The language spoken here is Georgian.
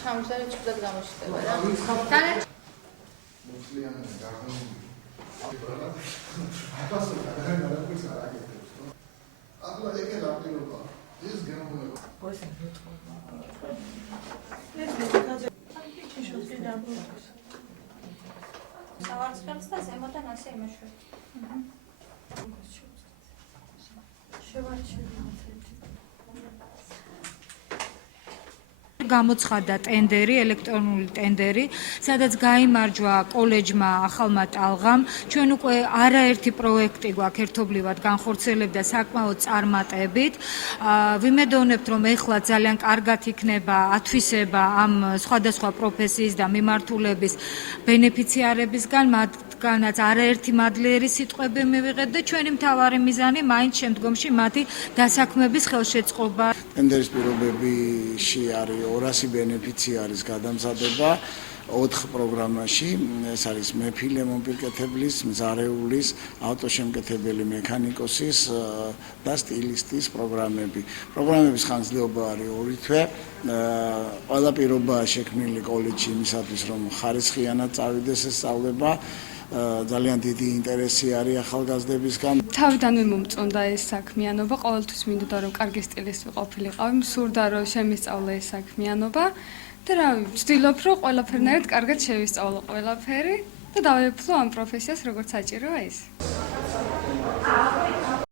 ჩამოსვლა ჭიდად გამოჩნდება რა. სავარცხელს და ზემოდან ასე იმეშვებ. გამოცხადა ტენდერი, ელექტრონული ტენდერი, სადაც გაიმარჯვა კოლეჯმა ახალმა ტალღამ. ჩვენ უკვე არაერთი პროექტი გვაქვს ერთობლივად განხორციელებდა საკმაოდ წარმატებით. ვიმედოვნებთ, რომ ეხლა ძალიან კარგად იქნება ათვისება ამ სხვადასხვა პროფესიის და მიმართულების ბენეფიციარებისგან, მათგანაც არაერთი მადლიერი სიტყვები მივიღეთ და ჩვენი მთავარი მიზანი მაინც შემდგომში მათი დასაქმების ხელშეწყობა. ტენდერის პირობებში არის 200 ბენეფიციარის გადამზადება 4 პროგრამაში. ეს არის მეფილე მომპირკეთებლის, მზარეულის, ავტოშემკეთებელი მექანიკოსის და სტილისტის პროგრამები. პროგრამების ხანგრძლივობა არის 2 თვე. ყველა პირობაა შექმნილი კოლეჯში იმისათვის, რომ ხარისხიანად წავიდეს ეს სწავლება. ძალიან დიდი ინტერესი არის ახალგაზრდებისგან. თავიდანვე მომწონდა ეს საქმიანობა, ყოველთვის მინდოდა რომ კარგი სტილისტი ყოფილიყავი, მსურდა რომ შემისწავლე ეს საქმიანობა და რა ვცდილობ რომ ყველაფერნაირად კარგად შევისწავლო ყველაფერი და დავეუფლო ამ პროფესიას როგორც საჭიროა ის.